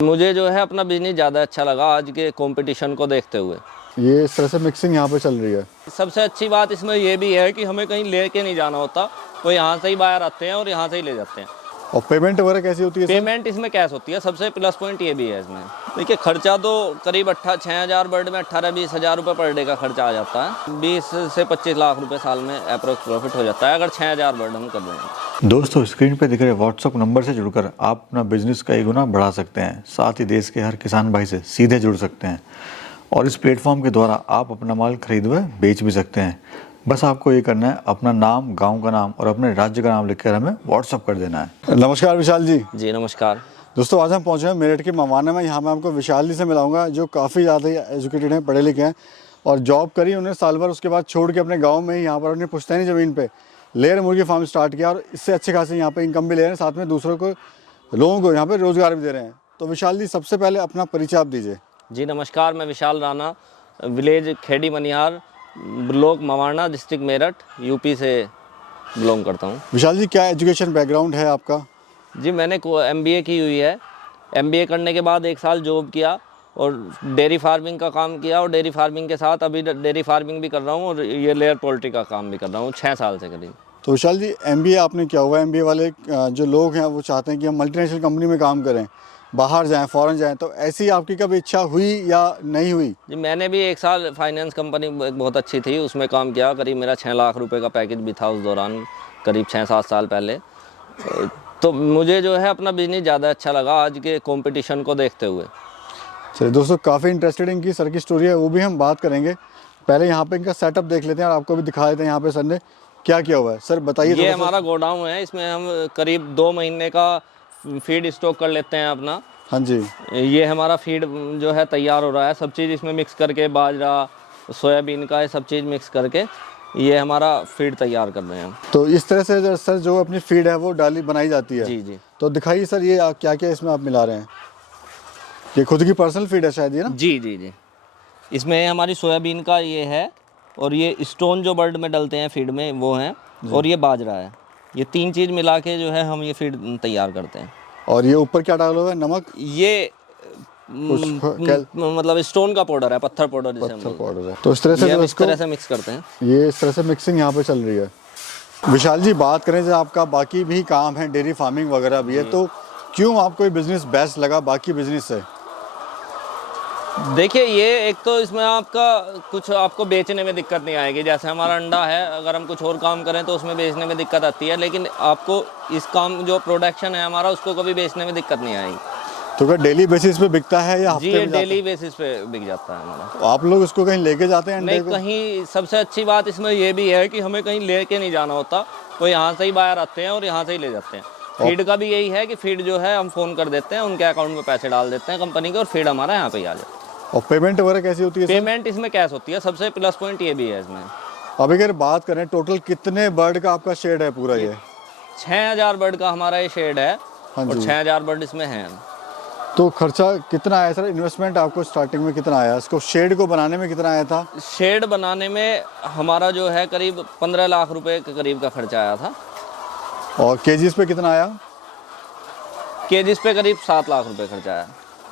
मुझे जो है अपना बिजनेस ज़्यादा अच्छा लगा आज के कंपटीशन को देखते हुए। ये इस तरह से मिक्सिंग यहाँ पे चल रही है। सबसे अच्छी बात इसमें ये भी है कि हमें कहीं लेके नहीं जाना होता, वो यहाँ से ही बाहर आते हैं और यहाँ से ही ले जाते हैं। और पेमेंट वगैरह कैसी होती है सर? पेमेंट इसमें कैश होती है। सबसे प्लस पॉइंट ये भी है इसमें। देखिए खर्चा तो करीब 6,000 बर्ड में 18-20 हज़ार रुपये पर डे का खर्चा आ जाता है। 20 से 25 लाख रुपए साल में अप्रोक्स प्रॉफिट हो जाता है अगर 6,000 बर्ड हम कर रहे हैं। दोस्तों, स्क्रीन पे दिख रहे व्हाट्सएप नंबर से जुड़कर आप अपना बिजनेस कई गुना बढ़ा सकते हैं। साथ ही देश के हर किसान भाई से सीधे जुड़ सकते हैं और इस प्लेटफॉर्म के द्वारा आप अपना माल खरीद व बेच भी सकते हैं। बस आपको ये करना है, अपना नाम, गांव का नाम और अपने राज्य का नाम लिखकर हमें व्हाट्सअप कर देना है। नमस्कार विशाल जी। जी नमस्कार दोस्तों, आज हम पहुंचे हैं मेरठ के मवाना में। यहाँ मैं आपको विशाल जी से मिलाऊंगा जो काफ़ी ज़्यादा एजुकेटेड हैं, पढ़े लिखे हैं और जॉब करी उन्होंने साल भर। उसके बाद छोड़ के अपने गाँव में ही यहाँ पर उन्होंने पुश्तैनी ज़मीन पर लेयर मुर्गी फार्म स्टार्ट किया और इससे अच्छे खासे यहाँ पर इनकम भी ले रहे हैं, साथ में दूसरों को, लोगों को यहाँ पर रोज़गार भी दे रहे हैं। तो विशाल जी, सबसे पहले अपना परिचय आप दीजिए। जी नमस्कार, मैं Vishal Rana, village Khedi Manihar, block Mawana, district Meerut, UP से बिलोंग करता हूँ। विशाल जी, क्या एजुकेशन बैकग्राउंड है आपका? जी मैंने MBA की हुई है। MBA करने के बाद 1 साल जॉब किया और डेयरी फार्मिंग का काम किया और डेयरी फार्मिंग के साथ अभी डेयरी फार्मिंग भी कर रहा हूँ और ये लेयर पोल्ट्री का काम भी कर रहा हूँ 6 साल से करीब। तो विशाल जी, MBA आपने किया हुआ है। MBA वाले जो लोग हैं वो चाहते हैं कि हम मल्टीनेशनल कंपनी में काम करें, बाहर जाएं, फॉरेन जाएं। तो ऐसी आपकी कभी इच्छा हुई या नहीं हुई? जी मैंने भी 1 साल फाइनेंस कंपनी बहुत अच्छी थी, उसमें काम किया। करीब मेरा 6 लाख रुपए का पैकेज भी था उस दौरान, करीब 6-7 साल पहले। तो मुझे जो है अपना बिजनेस ज़्यादा अच्छा लगा आज के कंपटीशन को देखते हुए। चलिए दोस्तों, काफ़ी इंटरेस्टेड इनकी सर की स्टोरी है, वो भी हम बात करेंगे। पहले यहाँ पे इनका सेटअप देख लेते हैं और आपको भी दिखा देते हैं यहाँ पे सर ने क्या किया हुआ है। सर बताइए। ये हमारा गोडाउन है, इसमें हम करीब 2 महीने का फीड स्टॉक कर लेते हैं अपना। हाँ जी। ये हमारा फीड जो है तैयार हो रहा है, सब चीज़ इसमें मिक्स करके, बाजरा, सोयाबीन का, ये सब चीज़ मिक्स करके ये हमारा फीड तैयार कर रहे हैं। तो इस तरह से सर जो अपनी फीड है वो डाली बनाई जाती है। जी जी। तो दिखाइए सर, ये क्या क्या इसमें आप मिला रहे हैं? ये खुद की पर्सनल फीड है शायद, ये ना? जी जी जी। इसमें हमारी सोयाबीन का ये है और ये स्टोन जो बर्ड में डलते हैं फीड में वो हैं, और ये बाजरा है। ये 3 चीज़ मिला के जो है हम ये फीड तैयार करते हैं। और ये ऊपर क्या डाला हुआ है? नमक? ये मतलब स्टोन का पाउडर है, पत्थर पाउडर जिसे हम बोलते पाउडर है। तो इस तरह से हैं। इस तरह से मिक्स करते हैं। ये इस तरह से मिक्सिंग यहाँ पे चल रही है। विशाल जी, बात करें जब आपका बाकी भी काम है, डेयरी फार्मिंग वगैरह भी है, तो क्यों आपको ये बिजनेस बेस्ट लगा बाकी बिजनेस से? देखिए, ये एक तो इसमें आपका कुछ आपको बेचने में दिक्कत नहीं आएगी। जैसे हमारा अंडा है, अगर हम कुछ और काम करें तो उसमें बेचने में दिक्कत आती है, लेकिन आपको इस काम जो प्रोडक्शन है हमारा, उसको कभी बेचने में दिक्कत नहीं आएगी। तो क्या डेली बेसिस पे बिकता है या जी, हफ्ते ये में? डेली बेसिस पे बिक जाता है हमारा। तो आप लोग इसको कहीं लेके जाते हैं? नहीं, कहीं। सबसे अच्छी बात इसमें ये भी है कि हमें कहीं लेके नहीं जाना होता, वो यहाँ से ही बाहर आते हैं और यहाँ से ही ले जाते हैं। फीड का भी यही है कि फीड जो है हम फ़ोन कर देते हैं, उनके अकाउंट में पैसे डाल देते हैं कंपनी के, और फीड हमारा यहाँ पे ही आ जाता है। और पेमेंट वगैरह कैसी होती है? पेमेंट इसमें कैश होती है। सबसे प्लस पॉइंट ये भी है इसमें। अब अगर बात करें टोटल कितने बर्ड का आपका शेड है पूरा? ये 6,000 बर्ड का हमारा ये शेड है। हाँ और जी। 6,000 बर्ड इसमें हैं। तो खर्चा कितना आया सर? इन्वेस्टमेंट आपको स्टार्टिंग में कितना आया? इसको शेड को बनाने में कितना आया था? शेड बनाने में हमारा जो है करीब 15 लाख रुपए के करीब का खर्चा आया था। और केजीज पे कितना आया? केजीज पे करीब 7 लाख रुपए खर्चा आया।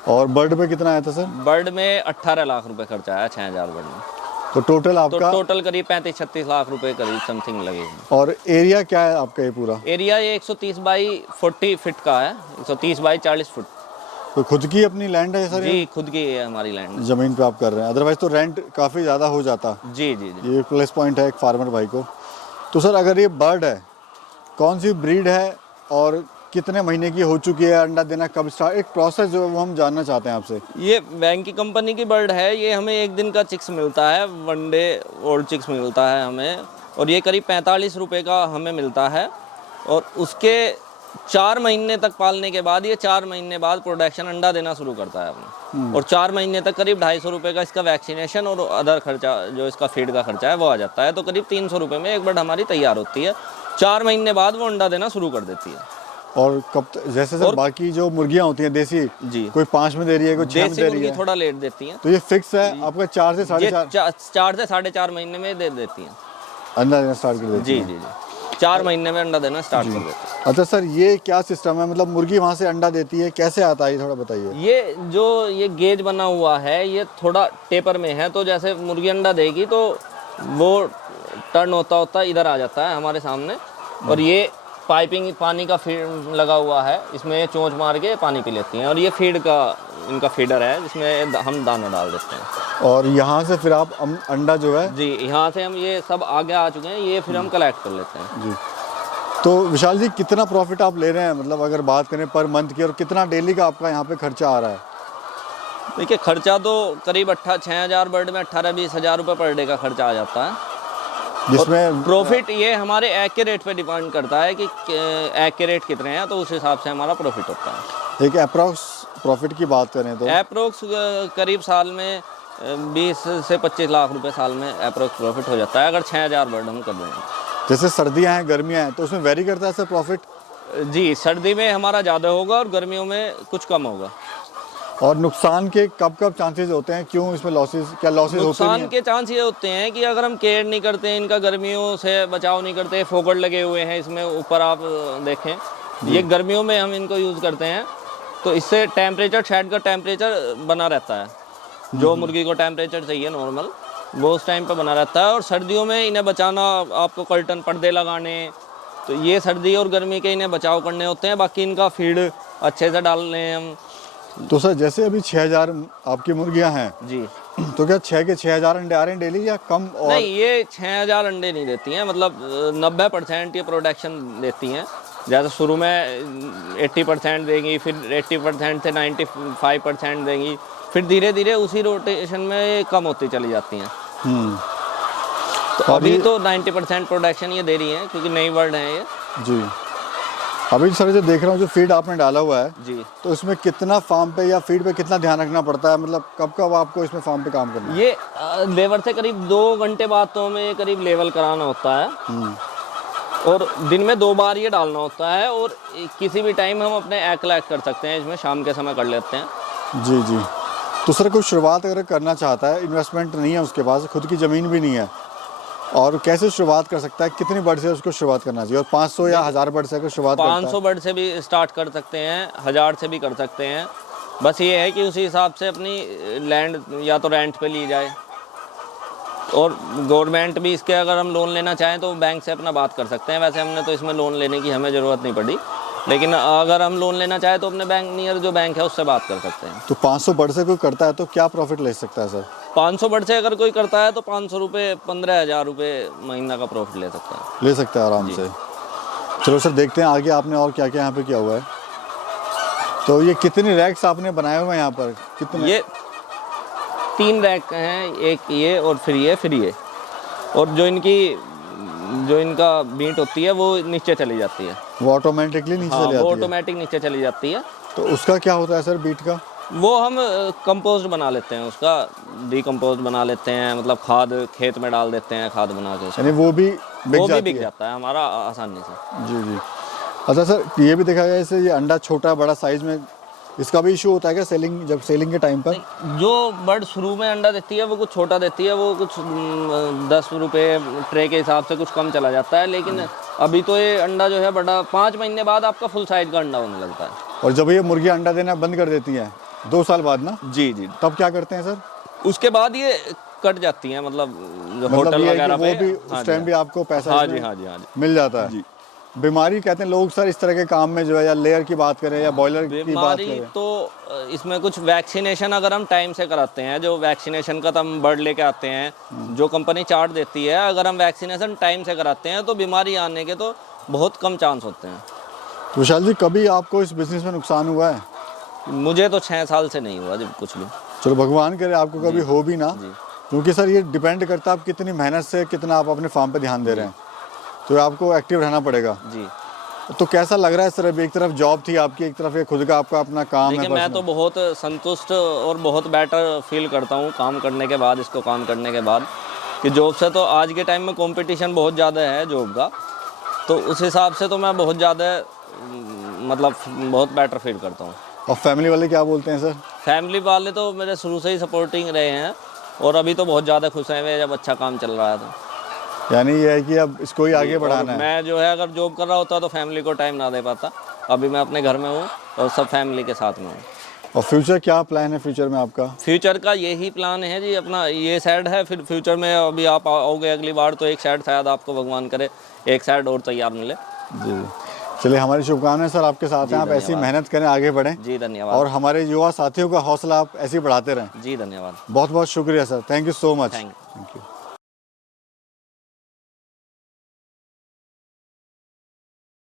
और बर्ड पे कितना आया था सर? बर्ड में 18 लाख रुपए खर्चा आया 6,000 बर्ड में। तो टोटल तो आपका टोटल करीब 35-36 लाख रुपए करीब समथिंग लगेगी। और एरिया क्या है आपका ये पूरा? एरिया ये 130 बाई 40 फीट का है, 130 बाई 40 फुट। तो खुद की अपनी लैंड है सर? जी, खुद की है हमारी लैंड। जमीन पे आप कर रहे हैं, अदरवाइज तो रेंट काफ़ी ज़्यादा हो जाता। जी जी जी। ये प्लस पॉइंट है एक फार्मर भाई को। तो सर, अगर ये बर्ड है, कौन सी ब्रीड है और कितने महीने की हो चुकी है? अंडा देना कब स्टार्ट, एक प्रोसेस जो है वो हम जानना चाहते हैं आपसे। ये बैंक की कंपनी की बर्ड है। ये हमें 1 दिन का चिक्स मिलता है, 1 डे ओल्ड चिक्स मिलता है हमें, और ये करीब 45 रुपये का हमें मिलता है। और उसके 4 महीने तक पालने के बाद, ये 4 महीने बाद प्रोडक्शन अंडा देना शुरू करता है अपना। और 4 महीने तक करीब 250 रुपये का इसका वैक्सीनेशन और अदर खर्चा जो इसका फीड का खर्चा है वो आ जाता है। तो करीब 300 रुपये में एक बर्ड हमारी तैयार होती है। 4 महीने बाद वो अंडा देना शुरू कर देती है। और कब जैसे सर बाकी जो मुर्गियां होती हैं देसी, जी, कोई 5 में दे रही है, कोई 6 में दे रही है, थोड़ा लेट देती हैं। तो ये फिक्स है आपका 4 से 4.5? 4 से 4.5 महीने में दे देती हैं, अंडा देना स्टार्ट कर देती जी हैं। जी जी। 4 महीने में अंडा देना स्टार्ट कर देते हैं। अच्छा सर, ये क्या सिस्टम है, मतलब मुर्गी वहाँ से अंडा देती है, कैसे आता है, ये थोड़ा बताइए। ये गेज बना हुआ है, ये थोड़ा टेपर में है, तो जैसे मुर्गी अंडा देगी तो वो टर्न होता होता इधर आ जाता है हमारे सामने, और ये पाइपिंग पानी का फीड लगा हुआ है, इसमें ये चोंच मार के पानी पी लेती हैं, और ये फीड का इनका फीडर है जिसमें हम दाना डाल देते हैं। और यहाँ से फिर आप अंडा जो है, जी, यहाँ से हम ये सब आगे आ चुके हैं, ये फिर हम कलेक्ट कर लेते हैं। जी। तो विशाल जी, कितना प्रॉफिट आप ले रहे हैं, मतलब अगर बात करें पर मंथ की, और कितना डेली का आपका यहाँ पे खर्चा आ रहा है? देखिए, खर्चा तो करीब 6,000 बर्ड में 18-20 हज़ार रुपये पर डे का खर्चा आ जाता है, जिसमें प्रॉफिट ये हमारे एग के रेट पे डिपेंड करता है कि एग के रेट कितने हैं, तो उस हिसाब से हमारा प्रॉफिट होता है। एक अप्रॉक्स प्रॉफिट की बात करें तो अप्रोक्स करीब साल में 20 से 25 लाख रुपए साल में अप्रोक्स प्रॉफिट हो जाता है, अगर 6,000 बर्ड हम कर रहे हैं। जैसे सर्दियाँ हैं, गर्मियाँ हैं, तो उसमें वेरी करता है सर प्रॉफिट? जी, सर्दी में हमारा ज़्यादा होगा और गर्मियों में कुछ कम होगा। और नुकसान के कब कब चांसेस होते हैं, क्यों इसमें लॉसेस, क्या लॉसेस होते नुकसान हैं? के चांस ये होते हैं कि अगर हम केयर नहीं करते, इनका गर्मियों से बचाव नहीं करते, फोकट लगे हुए हैं इसमें ऊपर आप देखें, ये गर्मियों में हम इनको यूज़ करते हैं, तो इससे टेम्परेचर, शेड का टेम्परेचर बना रहता है, जो मुर्गी को टेम्परेचर चाहिए नॉर्मल, वो उस टाइम पे बना रहता है। और सर्दियों में इन्हें बचाना, आपको कर्टन पर्दे लगाने, तो ये सर्दी और गर्मी के इन्हें बचाव करने होते हैं, बाकी इनका फीड अच्छे से डालने हैं हम। तो सर जैसे अभी 6,000 आपकी मुर्गियां हैं, जी, तो क्या 6 के 6,000 अंडे आ रहे हैं डेली, या कम? और नहीं, ये 6,000 अंडे नहीं देती हैं, मतलब 90% ये प्रोडक्शन देती हैं। जैसे शुरू में 80% देंगी, फिर 80% से 95% देंगी, फिर धीरे धीरे उसी रोटेशन में ये कम होती चली जाती हैं। तो अभी तो 90% प्रोडक्शन ये दे रही हैं, क्योंकि नई बर्ड हैं ये। जी। अभी सर जो देख रहा हूँ, जो फीड आपने डाला हुआ है, जी, तो इसमें कितना फार्म पे या फीड पे कितना ध्यान रखना पड़ता है, मतलब कब कब आपको इसमें फार्म पे काम करना है? ये लेबर से करीब 2 घंटे बाद तो हमें ये करीब लेवल कराना होता है, और दिन में 2 बार ये डालना होता है, और किसी भी टाइम हम अपने एग कलेक्ट कर सकते हैं, इसमें शाम के समय कर लेते हैं। जी जी। तो सर कोई शुरुआत अगर करना चाहता है, इन्वेस्टमेंट नहीं है उसके पास, खुद की ज़मीन भी नहीं है, और कैसे शुरुआत कर सकता है, कितनी बर्ड से उसको शुरुआत करना चाहिए, और 500 या 1000 बर्ड से अगर शुरुआत करता है? 500 बर्ड से भी स्टार्ट कर सकते हैं, 1000 से भी कर सकते हैं, बस ये है कि उसी हिसाब से अपनी लैंड या तो रेंट पे ली जाए, और गवर्नमेंट भी इसके अगर हम लोन लेना चाहें तो बैंक से अपना बात कर सकते हैं। वैसे हमने तो इसमें लोन लेने की हमें ज़रूरत नहीं पड़ी, लेकिन अगर हम लोन लेना चाहें तो अपने बैंक नियर जो बैंक है उससे बात कर सकते हैं। तो 500 बर्ड से कोई करता है तो क्या प्रॉफिट ले सकता है सर? 500 बर्ड से अगर कोई करता है तो 500 रुपये 15,000 रुपये महीना का प्रॉफिट ले सकता है। ले सकता है आराम से। चलो सर देखते हैं आगे आपने और क्या क्या यहाँ पे किया हुआ है। तो ये कितने रैक्स आपने बनाए हुए हैं यहाँ पर, कितने? ये 3 रैक हैं, एक ये और फिर ये, और जो इनका बीट होती है वो नीचे चली जाती है। वो ऑटोमेटिकली नीचे हाँ, चली वो जाती है? ऑटोमेटिक नीचे चली जाती है। तो उसका क्या होता है सर बीट का? वो हम कंपोस्ट बना लेते हैं, उसका डिकम्पोस्ट बना लेते हैं, मतलब खाद खेत में डाल देते हैं, खाद बना के यानी वो भी बिक बिक जाता है हमारा आसानी से। जी जी। अच्छा सर ये भी देखा गया जैसे ये अंडा छोटा बड़ा साइज में, इसका भी इशू होता है क्या जब सेलिंग के टाइम पर? जो बर्ड शुरू में अंडा देती है वो कुछ छोटा देती है, वो कुछ 10 रुपये ट्रे के हिसाब से कुछ कम चला जाता है, लेकिन अभी तो ये अंडा जो है बड़ा 5 महीने बाद आपका फुल साइज का अंडा होने लगता है। और जब ये मुर्गी अंडा देना बंद कर देती हैं 2 साल बाद ना, जी जी, तब क्या करते हैं सर? उसके बाद ये कट जाती हैं, मतलब जो मतलब होटल ये है वगैरह कि वो पे। भी उस टाइम भी आपको पैसा हाँ इसमें जी, हाँ जी, हाँ जी, मिल जाता है? जी। बीमारी कहते हैं लोग सर इस तरह के काम में जो है, या लेयर की बात करें या बॉयलर की बात बीमारी करें, तो इसमें कुछ वैक्सीनेशन अगर हम टाइम से कराते हैं, जो वैक्सीनेशन का तो हम बर्ड लेके आते हैं, जो कंपनी चार्ट देती है, अगर हम वैक्सीनेशन टाइम से कराते हैं तो बीमारी आने के तो बहुत कम चांस होते हैं। तो विशाल जी कभी आपको इस बिजनेस में नुकसान हुआ है? मुझे तो 6 साल से नहीं हुआ जब कुछ भी। चलो भगवान करे आपको कभी हो भी ना, जी। क्योंकि सर ये डिपेंड करता है आप कितनी मेहनत से, कितना आप अपने फार्म पे ध्यान दे रहे हैं, तो आपको एक्टिव रहना पड़ेगा। जी। तो कैसा लग रहा है सर? अभी एक तरफ जॉब थी आपकी, एक तरफ ये खुद का आपका अपना काम है। देखिए, मैं तो बहुत संतुष्ट और बहुत बेटर फील करता हूँ काम करने के बाद, इसको काम करने के बाद, कि जॉब से तो आज के टाइम में कंपटीशन बहुत ज़्यादा है जॉब का, तो उस हिसाब से तो मैं बहुत ज़्यादा मतलब बहुत बेटर फील करता हूँ। और फैमिली वाले क्या बोलते हैं सर? फैमिली वाले तो मेरे शुरू से ही सपोर्टिंग रहे हैं, और अभी तो बहुत ज़्यादा खुश हैं वे, जब अच्छा काम चल रहा है तो। यानी ये है कि अब इसको ही आगे और बढ़ाना है। मैं जो है अगर जॉब कर रहा होता तो फैमिली को टाइम ना दे पाता। अभी मैं अपने घर में हूँ और सब फैमिली के साथ में हूँ। और फ्यूचर क्या प्लान है फ्यूचर में आपका? फ्यूचर का यही प्लान है जी, अपना ये साइड है, फिर फ्यूचर में अभी आप आओगे अगली बार तो एक साइड शायद आपको भगवान करे एक साइड और तैयार मिले। जी जी, चलिए हमारी शुभकामनाएं सर आपके साथ हैं। आप ऐसी मेहनत करें, आगे बढ़ें जी धन्यवाद। और हमारे युवा साथियों का हौसला आप ऐसे ही बढ़ाते रहें। जी धन्यवाद। बहुत बहुत शुक्रिया sir, thank you so much. Thank you.